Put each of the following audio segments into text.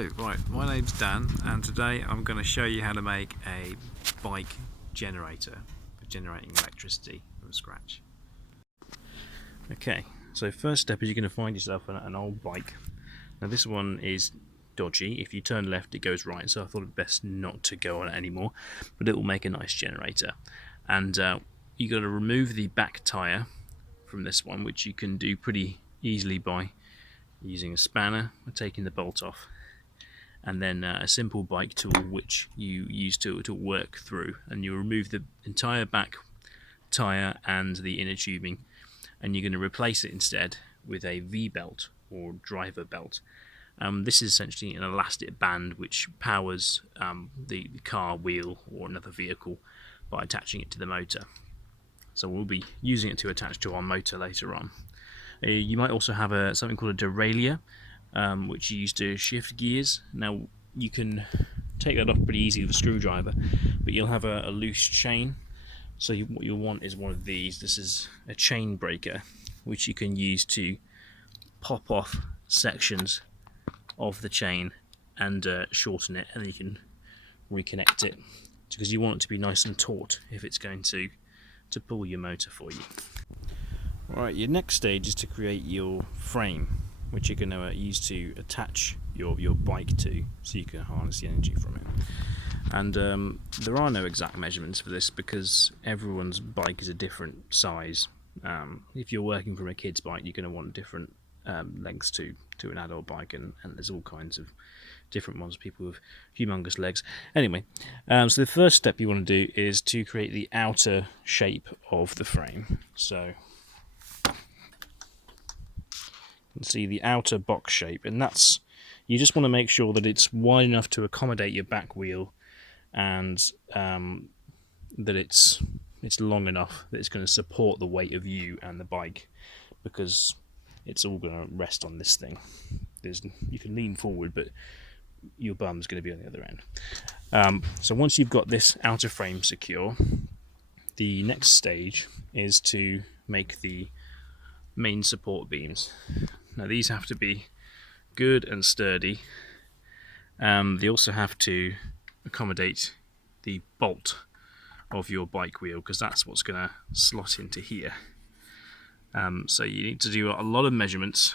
Hello, right, my name's Dan and today I'm going to show you how to make a bike generator for generating electricity from scratch. Okay, so first step is you're going to find yourself an old bike. Now this one is dodgy. If you turn left it goes right, so I thought it best not to go on it anymore, but it will make a nice generator. And you've got to remove the back tyre from this one, which you can do pretty easily by using a spanner or taking the bolt off, and then a simple bike tool which you use to work through, and you remove the entire back tyre and the inner tubing, and you're going to replace it instead with a V-belt or driver belt. This is essentially an elastic band which powers the car wheel or another vehicle by attaching it to the motor. So we'll be using it to attach to our motor later on. You might also have something called a derailleur, which you use to shift gears. Now you can take that off pretty easily with a screwdriver, but you'll have a loose chain. So what you'll want is one of these. This is a chain breaker, which you can use to pop off sections of the chain and shorten it, and then you can reconnect it, because you want it to be nice and taut if it's going to pull your motor for you. Alright, your next stage is to create your frame, which you're going to use to attach your bike to, so you can harness the energy from it. And there are no exact measurements for this because everyone's bike is a different size. If you're working from a kid's bike, you're going to want different lengths to an adult bike, and there's all kinds of different ones, people with humongous legs. Anyway, so the first step you want to do is to create the outer shape of the frame. So you can see the outer box shape, and you just want to make sure that it's wide enough to accommodate your back wheel, and that it's long enough that it's going to support the weight of you and the bike, because it's all going to rest on this thing. You can lean forward, but your bum's going to be on the other end. So once you've got this outer frame secure, the next stage is to make the main support beams. Now these have to be good and sturdy. They also have to accommodate the bolt of your bike wheel, because that's what's going to slot into here. So you need to do a lot of measurements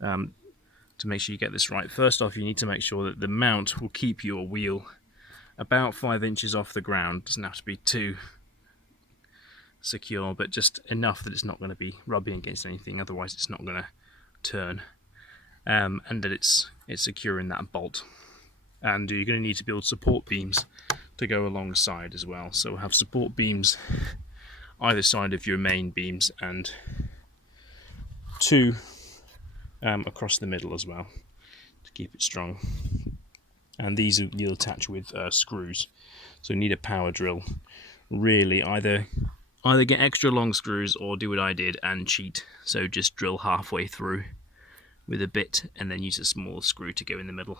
to make sure you get this right. First off, you need to make sure that the mount will keep your wheel about 5 inches off the ground. It doesn't have to be too secure, but just enough that it's not going to be rubbing against anything, otherwise it's not going to turn, and that it's secure in that bolt. And you're going to need to build support beams to go alongside as well. So we'll have support beams either side of your main beams, and two across the middle as well to keep it strong. And these you'll attach with screws. So you need a power drill. Really, either get extra long screws or do what I did and cheat. So just drill halfway through with a bit and then use a small screw to go in the middle.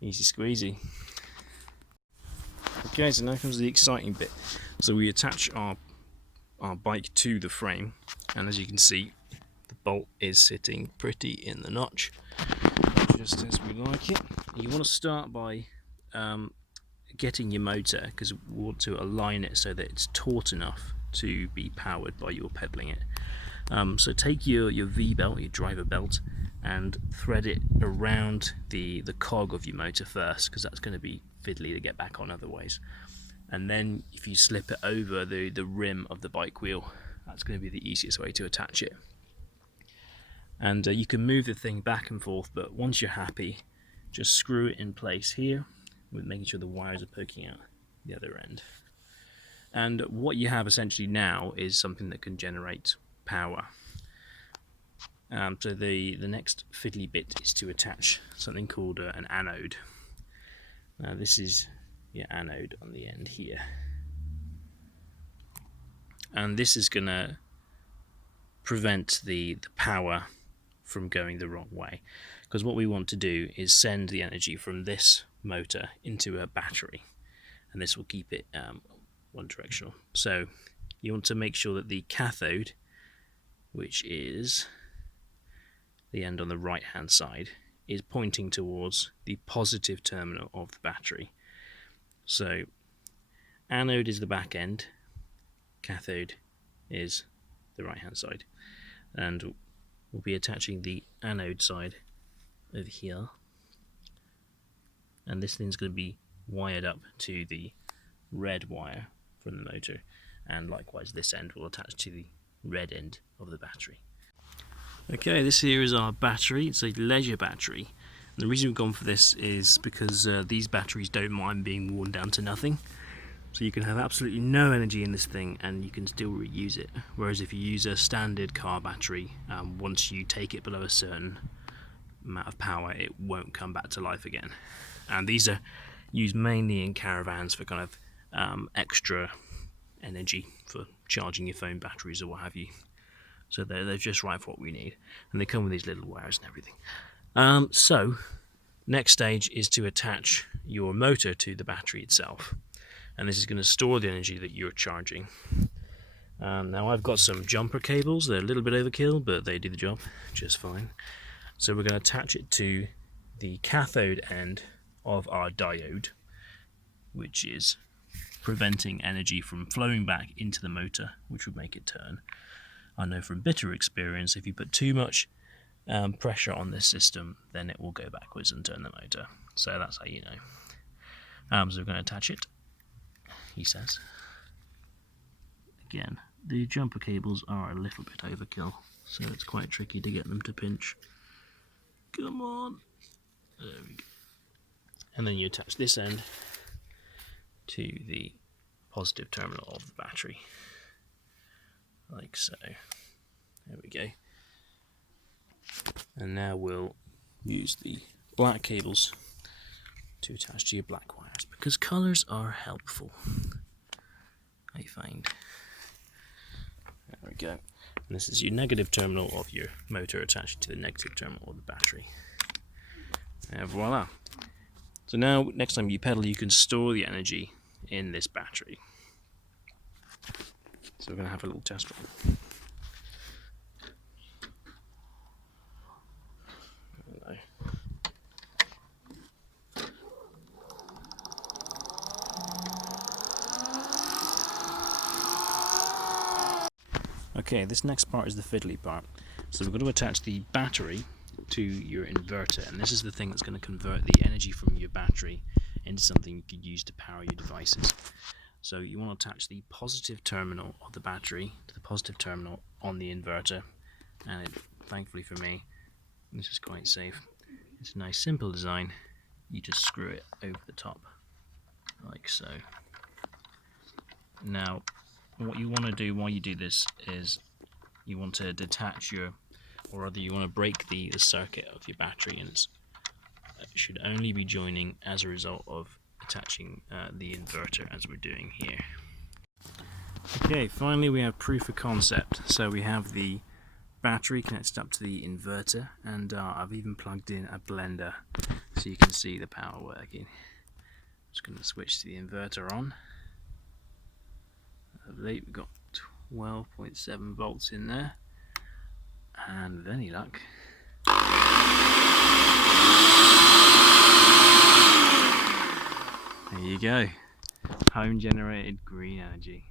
Easy squeezy. Okay, so now comes the exciting bit. So we attach our bike to the frame, and as you can see, the bolt is sitting pretty in the notch, just as we like it. You want to start by getting your motor, because we want to align it so that it's taut enough to be powered by your pedaling it. So take your V-belt, your driver belt, and thread it around the cog of your motor first, because that's going to be fiddly to get back on otherwise. And then if you slip it over the rim of the bike wheel, that's going to be the easiest way to attach it. And you can move the thing back and forth, but once you're happy, just screw it in place here, with making sure the wires are poking out the other end. And what you have essentially now is something that can generate power. So the next fiddly bit is to attach something called an anode. Now this is your anode on the end here, and this is going to prevent the power from going the wrong way, because what we want to do is send the energy from this motor into a battery, and this will keep it one directional. So you want to make sure that the cathode, which is the end on the right hand side, is pointing towards the positive terminal of the battery. So anode is the back end, cathode is the right hand side, and we'll be attaching the anode side over here, and this thing's going to be wired up to the red wire from the motor, and likewise this end will attach to the red end of the battery. Okay, this here is our battery. It's a leisure battery, and the reason we've gone for this is because these batteries don't mind being worn down to nothing. So you can have absolutely no energy in this thing and you can still reuse it. Whereas if you use a standard car battery, once you take it below a certain amount of power, it won't come back to life again. And these are used mainly in caravans for kind of extra energy for charging your phone batteries or what have you. So they're just right for what we need. And they come with these little wires and everything. So next stage is to attach your motor to the battery itself. And this is going to store the energy that you're charging. Now I've got some jumper cables. They're a little bit overkill, but they do the job just fine. So we're going to attach it to the cathode end of our diode, which is preventing energy from flowing back into the motor, which would make it turn. I know from bitter experience, if you put too much pressure on this system, then it will go backwards and turn the motor. So that's how you know. So we're going to attach it, he says. Again, the jumper cables are a little bit overkill, so it's quite tricky to get them to pinch. Come on! There we go. And then you attach this end to the positive terminal of the battery, like so. There we go. And now we'll use the black cables to attach to your black wires, because colours are helpful, I find. There we go. And this is your negative terminal of your motor attached to the negative terminal of the battery. And voila. So now, next time you pedal, you can store the energy in this battery. So we're going to have a little test run. Okay, this next part is the fiddly part. So we're going to attach the battery to your inverter, and this is the thing that's going to convert the energy from your battery into something you could use to power your devices. So you want to attach the positive terminal of the battery to the positive terminal on the inverter, and thankfully for me, this is quite safe. It's a nice simple design. You just screw it over the top, like so. Now, what you want to do while you do this is you want to detach your, or rather you want to break the circuit of your battery, and it should only be joining as a result of attaching the inverter as we're doing here. Okay, finally we have proof of concept. So we have the battery connected up to the inverter, and I've even plugged in a blender so you can see the power working. I'm just going to switch to the inverter on. We've got 12.7 volts in there, and with any luck, there you go, home generated green energy.